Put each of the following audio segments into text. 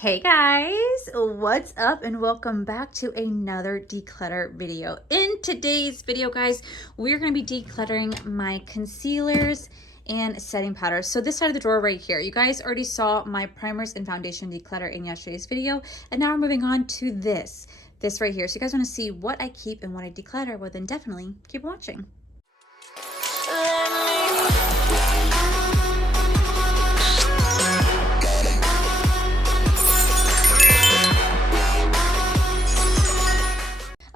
Hey guys, what's up and welcome back to another declutter video. In today's video, guys, we're going to be decluttering my concealers and setting powders. So this side of the drawer right here, you guys already saw my primers and foundation declutter in yesterday's video, and now we're moving on to this right here. So you guys want to see what I keep and what I declutter, well then definitely keep watching.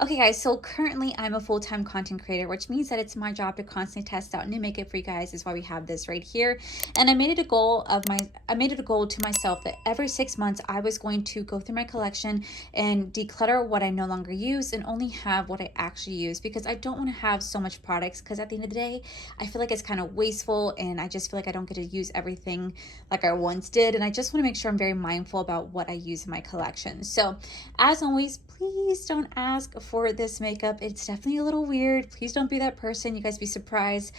Okay guys, so currently I'm a full-time content creator, which means that it's my job to constantly test out new makeup for you guys. Is why we have this right here. And I made it a goal to myself that every 6 months I was going to go through my collection and declutter what I no longer use and only have what I actually use, because I don't want to have so much products, because at the end of the day, I feel like it's kind of wasteful and I just feel like I don't get to use everything like I once did. And I just want to make sure I'm very mindful about what I use in my collection. So as always, please don't ask for this makeup. It's definitely a little weird. Please don't be that person. You guys be surprised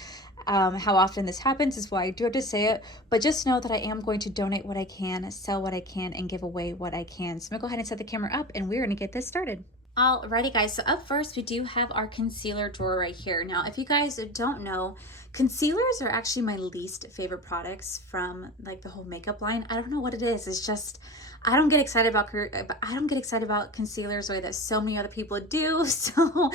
how often this happens, is why I do have to say it. But just know that I am going to donate what I can, sell what I can, and give away what I can. So I'm gonna go ahead and set the camera up and we're gonna get this started. Alrighty guys, so up first we do have our concealer drawer right here. Now if you guys don't know, concealers are actually my least favorite products from like the whole makeup line. I don't know what it is. It's just I don't get excited about concealers the way that so many other people do. So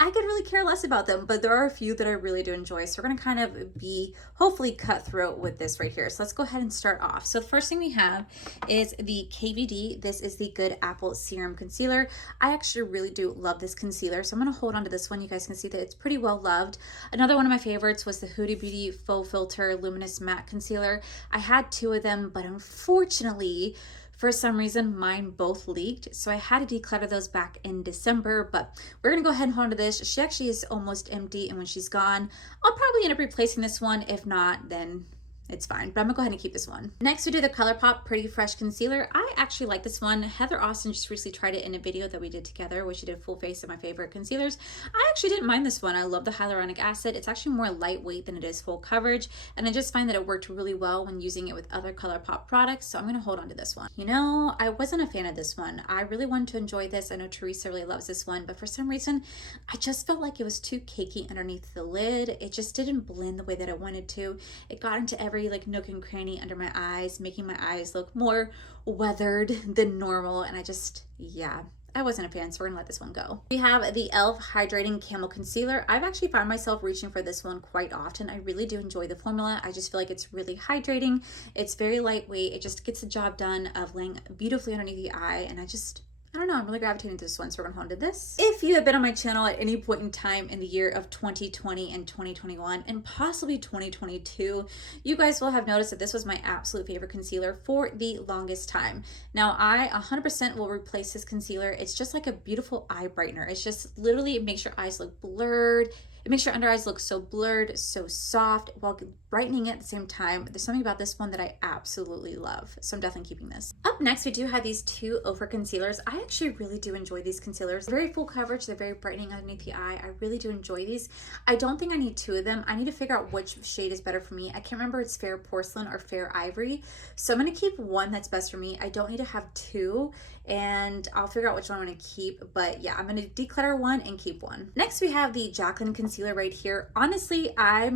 I could really care less about them, but there are a few that I really do enjoy. So we're gonna kind of be hopefully cutthroat with this right here. So let's go ahead and start off. So the first thing we have is the KVD. This is the Good Apple Serum Concealer. I actually really do love this concealer, so I'm gonna hold on to this one. You guys can see that it's pretty well loved. Another one of my favorites was the Huda Beauty Faux Filter Luminous Matte Concealer. I had two of them, but unfortunately, for some reason, mine both leaked, so I had to declutter those back in December, but we're gonna go ahead and hold on to this. She actually is almost empty, and when she's gone, I'll probably end up replacing this one. If not, then it's fine, but I'm gonna go ahead and keep this one. Next, we do the ColourPop Pretty Fresh Concealer. I actually like this one. Heather Austin just recently tried it in a video that we did together, where she did full face of my favorite concealers. I actually didn't mind this one. I love the hyaluronic acid. It's actually more lightweight than it is full coverage, and I just find that it worked really well when using it with other ColourPop products, so I'm gonna hold on to this one. You know, I wasn't a fan of this one. I really wanted to enjoy this. I know Teresa really loves this one, but for some reason, I just felt like it was too cakey underneath the lid. It just didn't blend the way that I wanted to. It got into every like nook and cranny under my eyes, making my eyes look more weathered than normal, and I wasn't a fan, so we're gonna let this one go. We have the e.l.f. Hydrating Camel Concealer. I've actually found myself reaching for this one quite often. I really do enjoy the formula. I just feel like it's really hydrating. It's very lightweight. It just gets the job done of laying beautifully underneath the eye, and I don't know, I'm really gravitating to this one, so we're gonna hold on to this. If you have been on my channel at any point in time in the year of 2020 and 2021 and possibly 2022, you guys will have noticed that this was my absolute favorite concealer for the longest time. Now I 100% will replace this concealer. It's just like a beautiful eye brightener. It's just literally, it makes your eyes look blurred. It makes your under eyes look so blurred, so soft, while brightening at the same time. There's something about this one that I absolutely love, so I'm definitely keeping this. Up next, we do have these two Ofra concealers. I actually really do enjoy these concealers. They're very full coverage. They're very brightening underneath the eye. I really do enjoy these. I don't think I need two of them. I need to figure out which shade is better for me. I can't remember if it's Fair Porcelain or Fair Ivory, so I'm gonna keep one that's best for me. I don't need to have two, and I'll figure out which one I want to keep, but yeah, I'm gonna declutter one and keep one. Next, we have the Jaclyn concealer right here. Honestly, I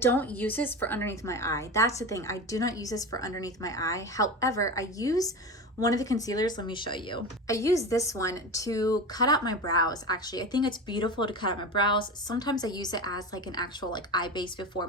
don't use this for underneath my eye. That's the thing. I do not use this for underneath my eye. However, I use one of the concealers. Let me show you. I use this one to cut out my brows. Actually, I think it's beautiful to cut out my brows. Sometimes I use it as like an actual like eye base before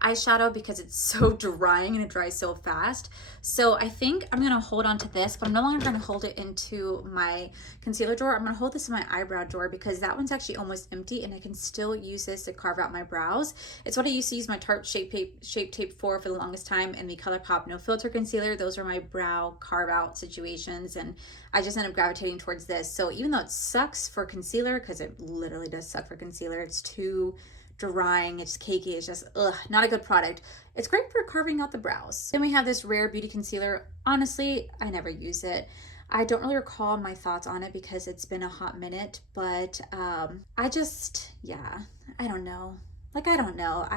eyeshadow, because it's so drying and it dries so fast. So I think I'm gonna hold on to this, but I'm no longer gonna hold it into my concealer drawer. I'm gonna hold this in my eyebrow drawer, because that one's actually almost empty and I can still use this to carve out my brows. It's what I used to use my Tarte Shape Tape for the longest time, and the ColourPop No Filter Concealer. Those are my brow carve out situations, and I just end up gravitating towards this. So even though it sucks for concealer, because it literally does suck for concealer, it's too drying, it's cakey, it's just not a good product. It's great for carving out the brows. Then we have this Rare Beauty Concealer. Honestly, I never use it. I don't really recall my thoughts on it because it's been a hot minute, but I don't know. Like, I don't know.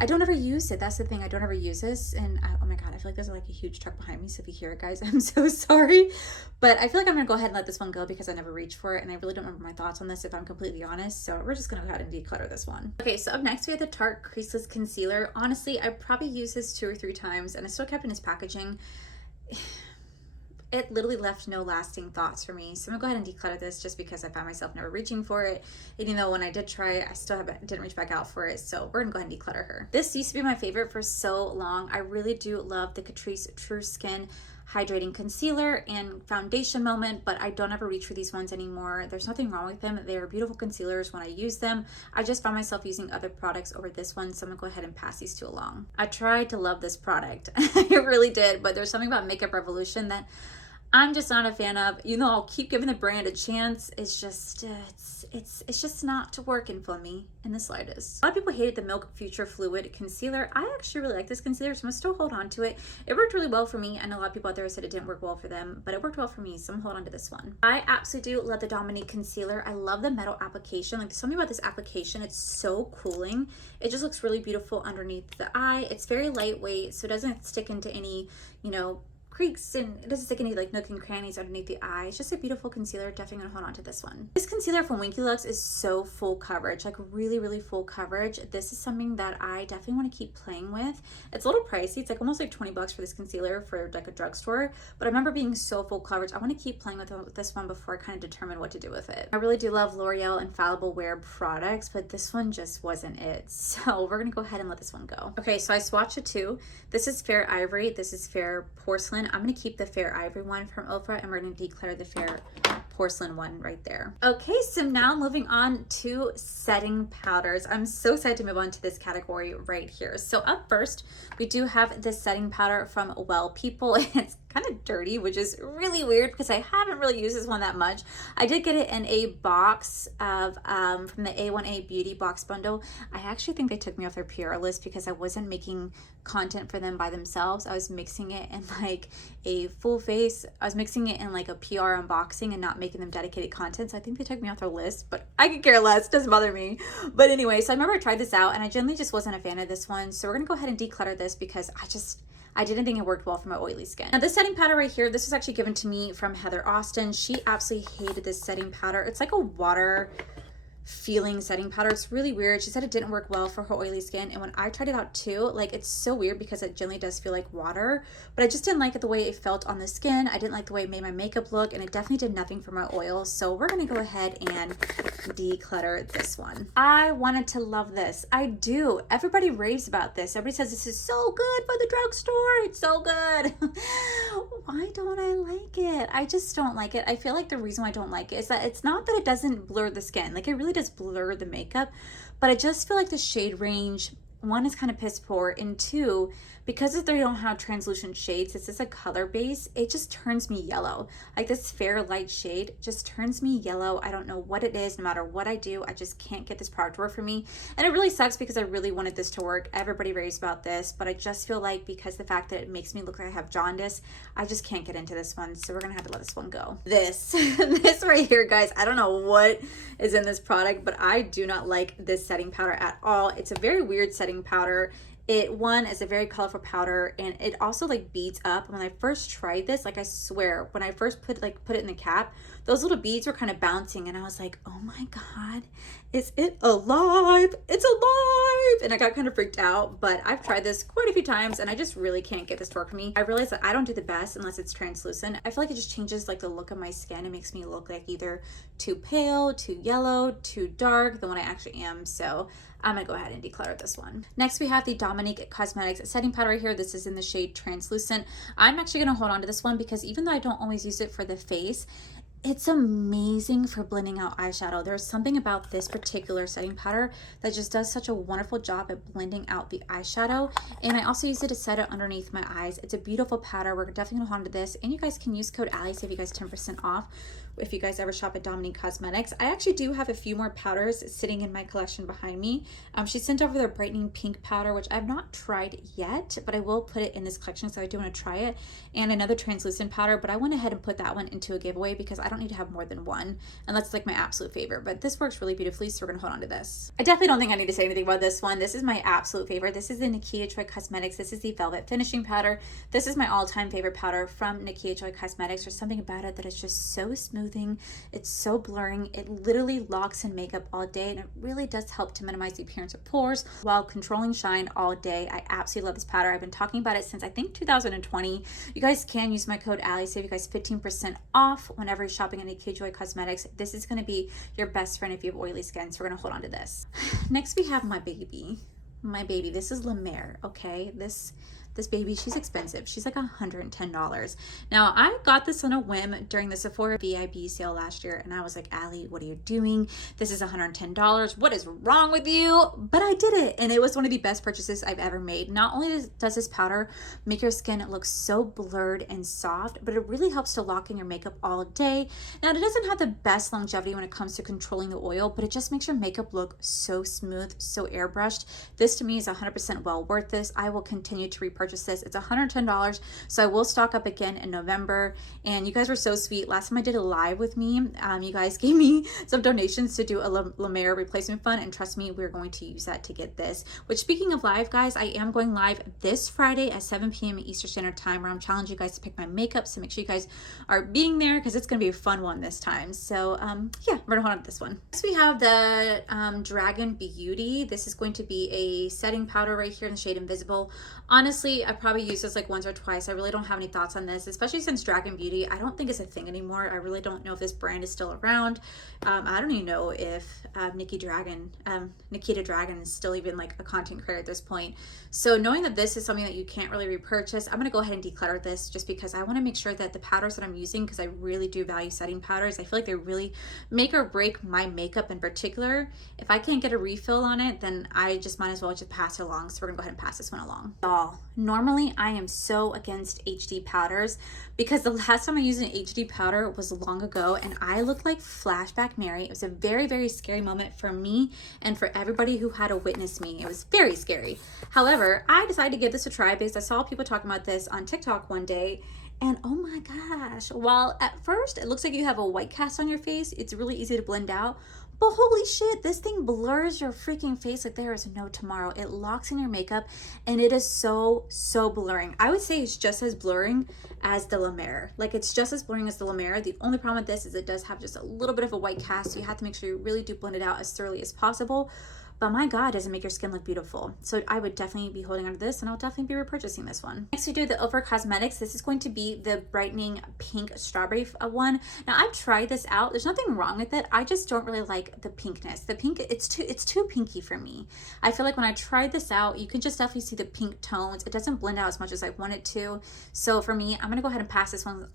I don't ever use it. That's the thing. I don't ever use this. And oh my God, I feel like there's like a huge truck behind me. So if you hear it, guys, I'm so sorry. But I feel like I'm going to go ahead and let this one go because I never reached for it. And I really don't remember my thoughts on this if I'm completely honest. So we're just going to go ahead and declutter this one. Okay, so up next we have the Tarte Creaseless Concealer. Honestly, I probably used this 2 or 3 times and I still kept it in its packaging. It literally left no lasting thoughts for me. So I'm gonna go ahead and declutter this just because I found myself never reaching for it. Even though when I did try it, I still didn't reach back out for it. So we're gonna go ahead and declutter her. This used to be my favorite for so long. I really do love the Catrice True Skin Hydrating Concealer and Foundation Moment, but I don't ever reach for these ones anymore. There's nothing wrong with them. They are beautiful concealers when I use them. I just found myself using other products over this one, so I'm gonna go ahead and pass these 2 along. I tried to love this product. I really did, but there's something about Makeup Revolution that I'm just not a fan of. You know, I'll keep giving the brand a chance. It's just, it's just not working for me in the slightest. A lot of people hated the Milk Future Fluid Concealer. I actually really like this concealer, so I'm gonna still hold on to it. It worked really well for me. I know a lot of people out there said it didn't work well for them, but it worked well for me, so I'm gonna hold on to this one. I absolutely do love the Dominique Concealer. I love the metal application. Like, there's something about this application. It's so cooling. It just looks really beautiful underneath the eye. It's very lightweight, so it doesn't stick into any, you know, creaks, and it doesn't stick any like nook and crannies underneath the eye. It's just a beautiful concealer. Definitely gonna hold on to this one. This concealer from Winky Lux is so full coverage, like really full coverage. This is something that I definitely want to keep playing with. It's a little pricey. It's like almost like 20 bucks for this concealer for like a drugstore, but I remember being so full coverage. I want to keep playing with this one before I kind of determine what to do with it. I really do love L'Oreal Infallible Wear products, but this one just wasn't it. So we're gonna go ahead and let this one go. Okay, so I swatched the 2. This is Fair Ivory. This is Fair Porcelain. I'm going to keep the Fair Ivory one from Ofra, and we're going to declutter the Fair Porcelain one right there. Okay, so now moving on to setting powders. I'm so excited to move on to this category right here. So up first, we do have this setting powder from Well People. It's kind of dirty, which is really weird because I haven't really used this one that much. I did get it in a box of from the A1A Beauty box bundle. I actually think they took me off their PR list because I wasn't making content for them by themselves. I was mixing it in like a full face. I was mixing it in like a PR unboxing and not making them dedicated content. So I think they took me off their list, but I could care less. It doesn't bother me. But anyway, so I remember I tried this out and I generally just wasn't a fan of this one. So we're gonna go ahead and declutter this because I didn't think it worked well for my oily skin. Now this setting powder right here, this was actually given to me from Heather Austin. She absolutely hated this setting powder. It's like a water feeling setting powder. It's really weird. She said it didn't work well for her oily skin, and when I tried it out too, like, it's so weird because it generally does feel like water, but I just didn't like it the way it felt on the skin. I didn't like the way it made my makeup look, and it definitely did nothing for my oil. So we're gonna go ahead and declutter this one. I wanted to love this. I do. Everybody raves about this. Everybody says this is so good for the drugstore. It's so good. Why don't I like it? I just don't like it. I feel like the reason why I don't like it is that it's not that it doesn't blur the skin. Like, it really does blur the makeup, but I just feel like the shade range, one, is kind of piss poor, and 2, because they don't have translucent shades, this is a color base, it just turns me yellow. Like, this fair light shade just turns me yellow. I don't know what it is. No matter what I do, I just can't get this product to work for me, and it really sucks because I really wanted this to work. Everybody raves about this, but I just feel like because the fact that it makes me look like I have jaundice, I just can't get into this one, so we're gonna have to let this one go. This right here, guys, I don't know what is in this product, but I do not like this setting powder at all. It's a very weird setting powder. It, one, is a very colorful powder, and it also like beads up. When I first tried this, like, I swear, when I first put it in the cap, those little beads were kind of bouncing, and I was like, oh my god, is it alive? It's alive! And I got kind of freaked out, but I've tried this quite a few times, and I just really can't get this to work for me. I realized that I don't do the best unless it's translucent. I feel like it just changes like the look of my skin. It makes me look like either too pale, too yellow, too dark than what I actually am. So I'm gonna go ahead and declutter this one. Next, we have the Dominique Cosmetics setting powder right here. This is in the shade Translucent. I'm actually gonna hold on to this one because even though I don't always use it for the face, it's amazing for blending out eyeshadow. There's something about this particular setting powder that just does such a wonderful job at blending out the eyeshadow. And I also use it to set it underneath my eyes. It's a beautiful powder. We're definitely gonna hold on to this. And you guys can use code Allie, save you guys 10% off if you guys ever shop at Dominique Cosmetics. I actually do have a few more powders sitting in my collection behind me. She sent over the brightening pink powder, which I've not tried yet, but I will put it in this collection, so I do want to try it, and another translucent powder, but I went ahead and put that one into a giveaway because I don't need to have more than one, and that's like my absolute favorite. But this works really beautifully, so we're gonna hold on to this. I definitely don't think I need to say anything about this one. This is my absolute favorite. This is the Nikita Joy Cosmetics. This is the Velvet Finishing Powder. This is my all-time favorite powder from Nikita Joy Cosmetics. There's something about it that is just so smoothing. It's so blurring. It literally locks in makeup all day, and it really does help to minimize the appearance of pores while controlling shine all day. I absolutely love this powder. I've been talking about it since I think 2020. You guys can use my code Allie, save you guys 15% off whenever you're shopping at Nikita Joy Cosmetics. This is going to be your best friend if you have oily skin, so we're going to hold on to this. Next we have my baby. This is La Mer, okay? This baby, she's expensive. She's like $110. Now, I got this on a whim during the Sephora VIB sale last year, and I was like, Allie, what are you doing? This is $110. What is wrong with you? But I did it, and it was one of the best purchases I've ever made. Not only does this powder make your skin look so blurred and soft, but it really helps to lock in your makeup all day. Now, it doesn't have the best longevity when it comes to controlling the oil, but it just makes your makeup look so smooth, so airbrushed. This to me is 100% well worth this. I will continue to repurchase this. It's $110, so I will stock up again in November. And you guys were so sweet. Last time I did a live with me, you guys gave me some donations to do a La Mer replacement fund, and trust me, we're going to use that to get this. Which, speaking of live, guys, I am going live this Friday at 7 p.m. Eastern Standard Time, where I'm challenging you guys to pick my makeup, so make sure you guys are being there because it's going to be a fun one this time. So yeah, we're gonna hold on to this one. Next we have the Dragon Beauty. This is going to be a setting powder right here in the shade Invisible. Honestly, I probably used this like once or twice. I really don't have any thoughts on this, especially since Dragon Beauty, I don't think it's a thing anymore. I really don't know if this brand is still around. I don't even know if Nikita Dragon is still even like a content creator at this point. So knowing that this is something that you can't really repurchase, I'm going to go ahead and declutter this just because I want to make sure that the powders that I'm using, because I really do value setting powders, I feel like they really make or break my makeup in particular. If I can't get a refill on it, then I just might as well just pass it along. So we're going to go ahead and pass this one along. Normally I am so against HD powders because the last time I used an HD powder was long ago and I looked like Flashback Mary. It was a very, very scary moment for me and for everybody who had to witness me. It was very scary. However, I decided to give this a try because I saw people talking about this on TikTok one day. And oh my gosh, while at first it looks like you have a white cast on your face, it's really easy to blend out. But holy shit, this thing blurs your freaking face like there is no tomorrow. It locks in your makeup and it is so blurring. I would say it's just as blurring as the La Mer. Like it's just as blurring as the La Mer. The only problem with this is it does have just a little bit of a white cast, so you have to make sure you really do blend it out as thoroughly as possible. But my God, does it make your skin look beautiful. So I would definitely be holding on to this and I'll definitely be repurchasing this one. Next we do the Over Cosmetics. This is going to be the brightening pink strawberry one. Now I've tried this out. There's nothing wrong with it. I just don't really like the pinkness. The pink, it's too pinky for me. I feel like when I tried this out, you can just definitely see the pink tones. It doesn't blend out as much as I want it to. So for me, I'm gonna go ahead and pass this one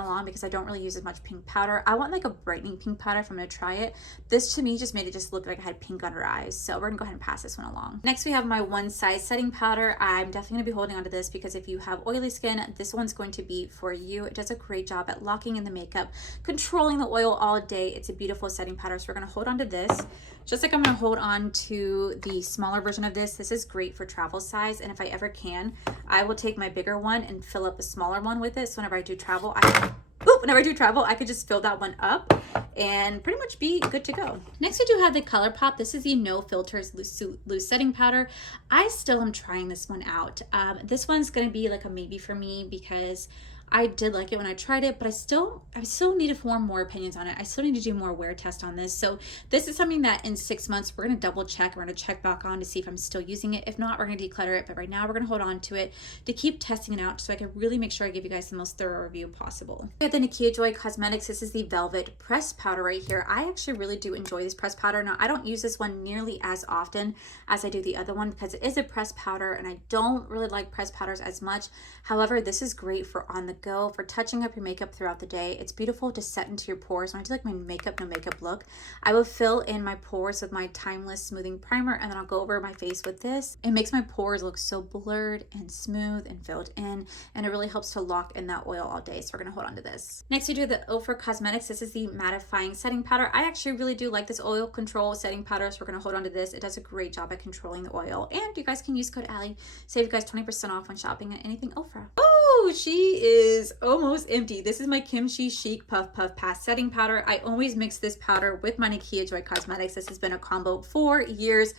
along because I don't really use as much pink powder. I want like a brightening pink powder if I'm gonna try it. This to me just made it just look like I had pink under eyes. So we're gonna go ahead and pass this one along. Next we have my One Size setting powder. I'm definitely gonna be holding on to this because if you have oily skin, this one's going to be for you. It does a great job at locking in the makeup, controlling the oil all day. It's a beautiful setting powder, so we're gonna hold on to this. Just like I'm gonna hold on to the smaller version of this. This is great for travel size, and if I ever can, I will take my bigger one and fill up a smaller one with it. So whenever I do travel, I could just fill that one up and pretty much be good to go. Next, we do have the ColourPop. This is the No Filters Loose Setting Powder. I still am trying this one out. This one's gonna be like a maybe for me because I did like it when I tried it, but I still need to form more opinions on it. I still need to do more wear test on this. So this is something that in 6 months, we're gonna double check. We're gonna check back on to see if I'm still using it. If not, we're gonna declutter it. But right now we're gonna hold on to it to keep testing it out so I can really make sure I give you guys the most thorough review possible. We have the Nikita Joy Cosmetics. This is the Velvet Press Powder right here. I actually really do enjoy this press powder. Now, I don't use this one nearly as often as I do the other one because it is a press powder and I don't really like press powders as much. However, this is great for on the go for touching up your makeup throughout the day. It's beautiful to set into your pores. When I do like my makeup, no makeup look, I will fill in my pores with my Timeless Smoothing Primer, and then I'll go over my face with this. It makes my pores look so blurred and smooth and filled in, and it really helps to lock in that oil all day. So we're gonna hold on to this. Next, we do the Ofra Cosmetics. This is the mattifying setting powder. I actually really do like this oil control setting powder, so we're gonna hold on to this. It does a great job at controlling the oil, and you guys can use code Allie, save you guys 20% off when shopping at anything Ofra. Oh, she is almost empty. This is my Kimchi Chic Puff Puff Pass setting powder. I always mix this powder with my Nakia Joy Cosmetics. This has been a combo for years.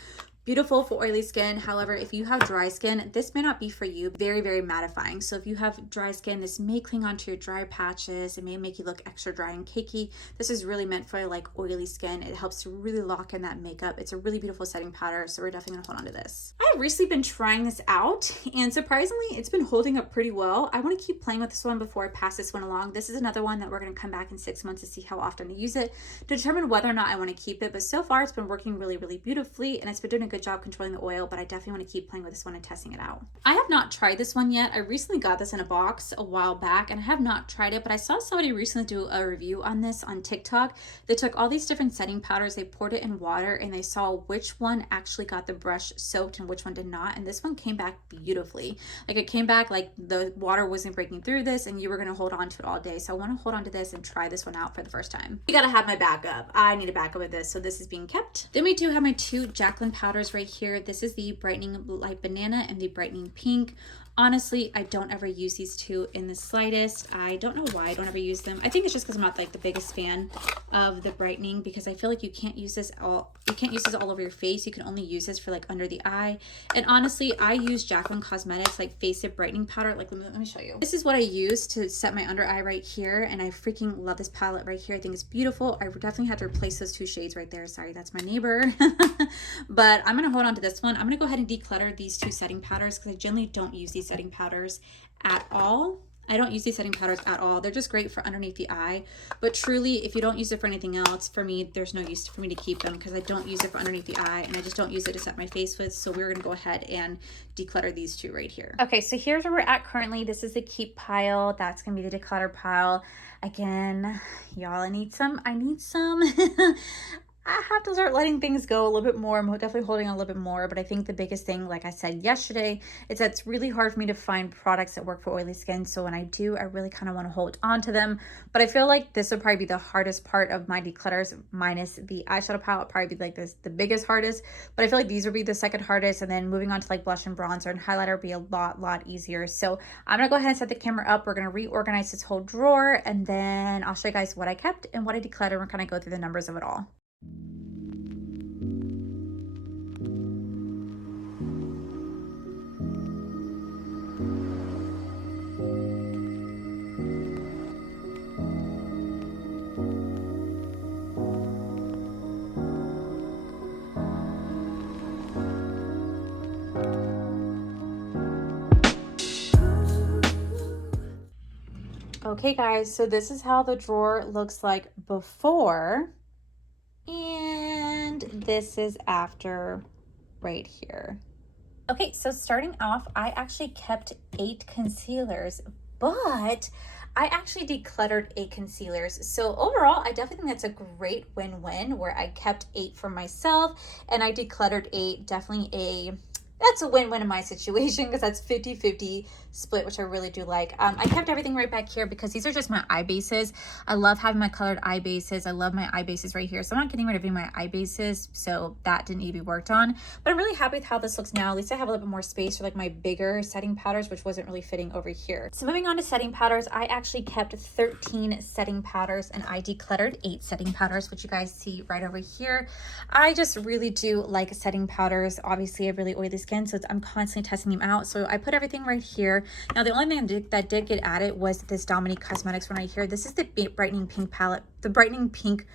Beautiful for oily skin. However, if you have dry skin, this may not be for you. Very, very mattifying. So if you have dry skin, this may cling onto your dry patches. It may make you look extra dry and cakey. This is really meant for like oily skin. It helps to really lock in that makeup. It's a really beautiful setting powder, so we're definitely gonna hold on to this. I've recently been trying this out, and surprisingly, it's been holding up pretty well. I wanna keep playing with this one before I pass this one along. This is another one that we're gonna come back in 6 months to see how often I use it to determine whether or not I wanna keep it. But so far, it's been working really, really beautifully, and it's been doing a good job controlling the oil, but I definitely want to keep playing with this one and testing it out. I have not tried this one yet. I recently got this in a box a while back, and I have not tried it, but I saw somebody recently do a review on this on TikTok. They took all these different setting powders, they poured it in water, and they saw which one actually got the brush soaked and which one did not, and this one came back beautifully. Like it came back like the water wasn't breaking through this, and you were going to hold on to it all day. So I want to hold on to this and try this one out for the first time. You got to have my backup. I need a backup with this, so this is being kept. Then we do have my two Jaclyn powders right here. This is the Brightening Light Banana and the Brightening Pink. Honestly, I don't ever use these two in the slightest. I don't know why I don't ever use them. I think it's just because I'm not like the biggest fan of the brightening, because I feel like you can't use this all over your face. You can only use this for like under the eye. And honestly, I use Jaclyn Cosmetics like Face It Brightening Powder. Like let me show you. This is what I use to set my under eye right here, and I freaking love this palette right here. I think it's beautiful. I definitely had to replace those two shades right there. Sorry, that's my neighbor. But I'm gonna hold on to this one. I'm gonna go ahead and declutter these two setting powders because I generally don't use these setting powders at all. I don't use these setting powders at all. They're just great for underneath the eye, but truly if you don't use it for anything else, for me there's no use for me to keep them because I don't use it for underneath the eye, and I just don't use it to set my face with. So we're gonna go ahead and declutter these two right here. Okay, so here's where we're at currently. This is the keep pile. That's gonna be the declutter pile. Again, y'all, I need some I have to start letting things go a little bit more. I'm definitely holding on a little bit more, but I think the biggest thing, like I said yesterday, is that it's really hard for me to find products that work for oily skin. So when I do, I really kind of want to hold on to them. But I feel like this would probably be the hardest part of my declutters, minus the eyeshadow palette, probably be like this, the biggest hardest. But I feel like these would be the second hardest, and then moving on to like blush and bronzer and highlighter would be a lot easier. So I'm gonna go ahead and set the camera up. We're gonna reorganize this whole drawer, and then I'll show you guys what I kept and what I decluttered. We're gonna go through the numbers of it all. Okay guys, so this is how the drawer looks like before, and this is after right here. Okay, so starting off, I actually kept 8 concealers, but I actually decluttered 8 concealers. So overall, I definitely think that's a great win-win, where I kept 8 for myself and I decluttered 8. Definitely that's a win-win in my situation, because that's 50-50 split, which I really do like. I kept everything right back here because these are just my eye bases. I love having my colored eye bases. I love my eye bases right here. So I'm not getting rid of any of my eye bases, so that didn't need to be worked on. But I'm really happy with how this looks now. At least I have a little bit more space for like my bigger setting powders, which wasn't really fitting over here. So moving on to setting powders, I actually kept 13 setting powders and I decluttered 8 setting powders, which you guys see right over here. I just really do like setting powders. Obviously, I have really oily skin, so I'm constantly testing them out. So I put everything right here. Now the only thing that did get added was this Dominique Cosmetics one right here. This is the Brightening Pink palette, the Brightening Pink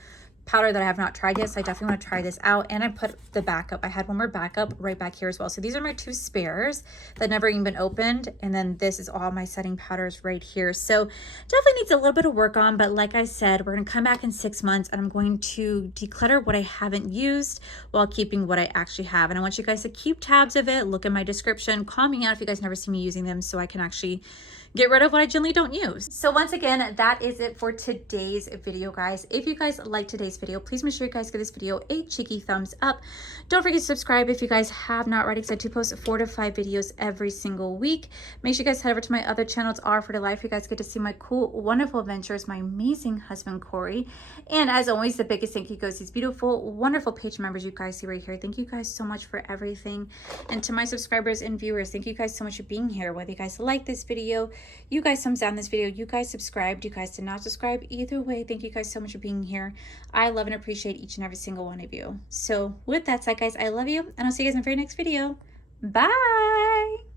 powder that I have not tried yet, so I definitely want to try this out. And I put the backup. I had one more backup right back here as well. So these are my 2 spares that never even been opened, and then this is all my setting powders right here. So definitely needs a little bit of work on, but like I said, we're going to come back in 6 months and I'm going to declutter what I haven't used while keeping what I actually have. And I want you guys to keep tabs of it, look in my description, call me out if you guys never see me using them, so I can actually get rid of what I generally don't use. So once again, that is it for today's video, guys. If you guys like today's video, please make sure you guys give this video a cheeky thumbs up. Don't forget to subscribe if you guys have not already, because I do post 4 to 5 videos every single week. Make sure you guys head over to my other channel. It's R for the Life. You guys get to see my cool, wonderful adventures, my amazing husband, Corey. And as always, the biggest thank you goes to these beautiful, wonderful page members you guys see right here. Thank you guys so much for everything. And to my subscribers and viewers, thank you guys so much for being here. Whether you guys like this video, you guys thumbs down this video, you guys subscribed, you guys did not subscribe, either way, thank you guys so much for being here. I love and appreciate each and every single one of you. So with that said, guys, I love you, and I'll see you guys in the very next video. Bye.